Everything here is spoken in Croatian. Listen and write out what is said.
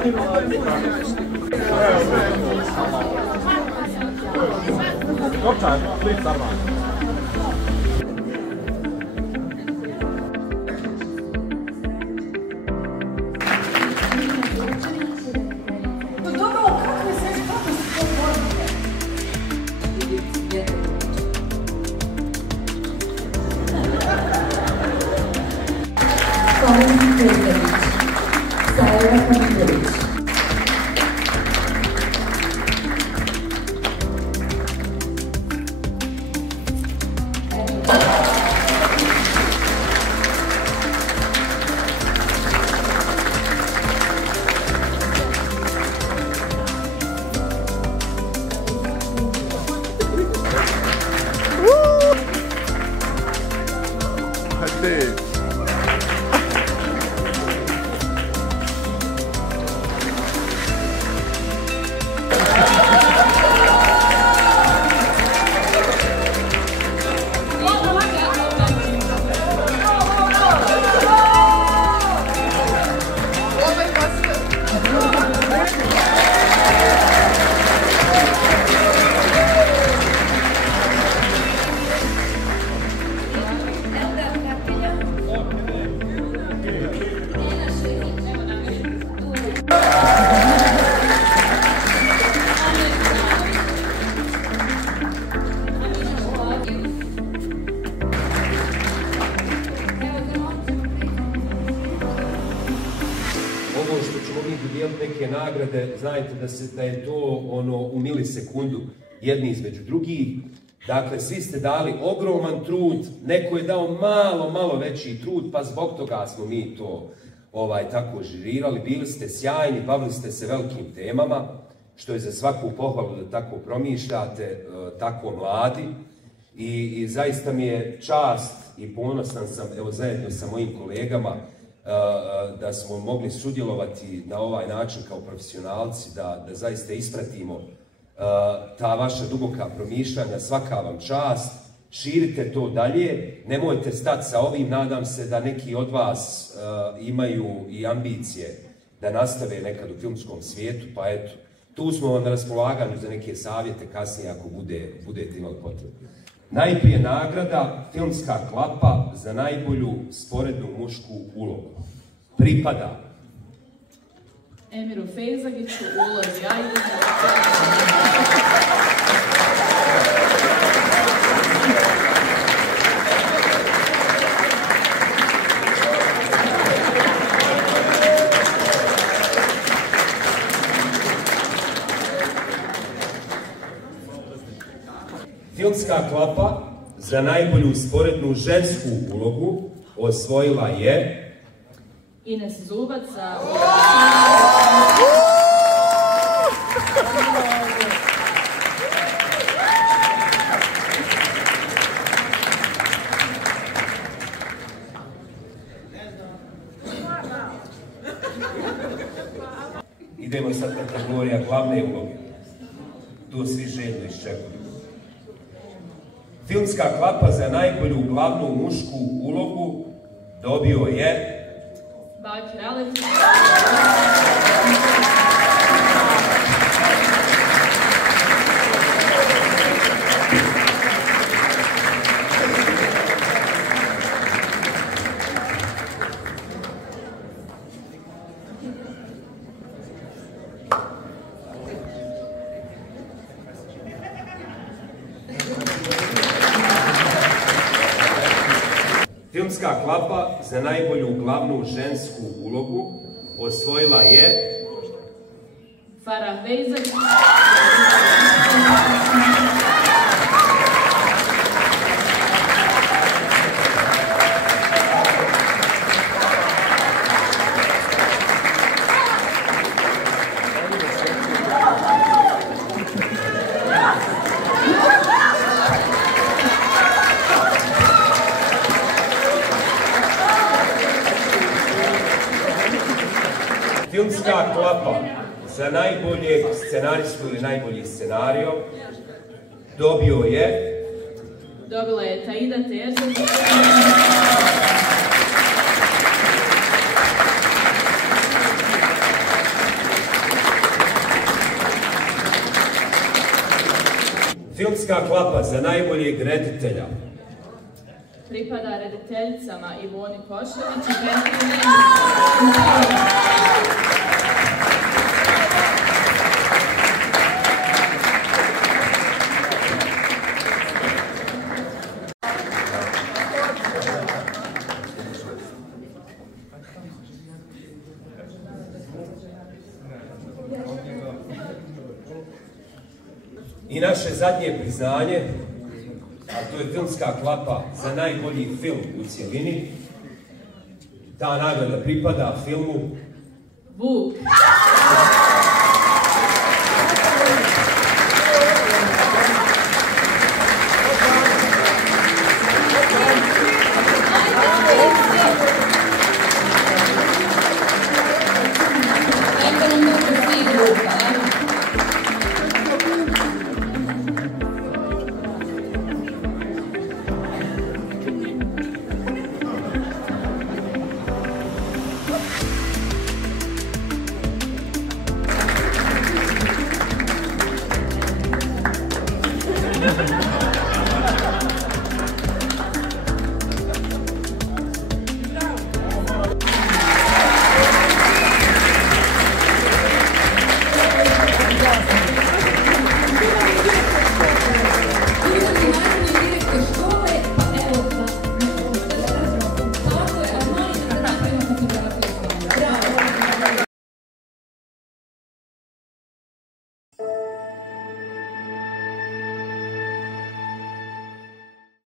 Stop time, please, someone. Neke nagrade, znajte da je to u milisekundu jedni između drugih. Dakle, svi ste dali ogroman trud, neko je dao malo veći trud, pa zbog toga smo mi to tako žirirali. Bili ste sjajni, bavili ste se velikim temama, što je za svaku pohvalu da tako promišljate, tako mladi. I zaista mi je čast i ponosan sam, evo zajedno sa mojim kolegama, da smo mogli sudjelovati na ovaj način kao profesionalci, da zaista ispratimo ta vaša duboka promišljanja. Svaka vam čast, širite to dalje, nemojte stati sa ovim, nadam se da neki od vas imaju i ambicije da nastave nekad u filmskom svijetu, pa eto, tu smo vam na raspolaganju za neke savjete kasnije ako budete imali potrebu. Najprije nagrada Filmska klapa za najbolju sporednu mušku ulogu. Pripada Emiru Fejzagiću u ulozi Ajdina. Filmska klapa za najbolju sporednu žensku ulogu osvojila je Ines Zubac za Idemo sad kategorija glavne uloge. Tu svi željno iščekuju. Filmska klapa za najbolju glavnu mušku ulogu dobio je Bakir Aleksić. Filmska klapa za najbolju glavnu žensku ulogu osvojila je Farah Fejzagić. Filmska klapa za najboljeg scenaristu ili najbolji scenario dobila je Taida Terzić. Filmska klapa za najboljeg reditelja pripada rediteljicama Ivoni Košević i Petri Nešić. I naše zadnje priznanje, a to je filmska klapa za najbolji film u cjelini. Ta nagrada pripada filmu Vuk.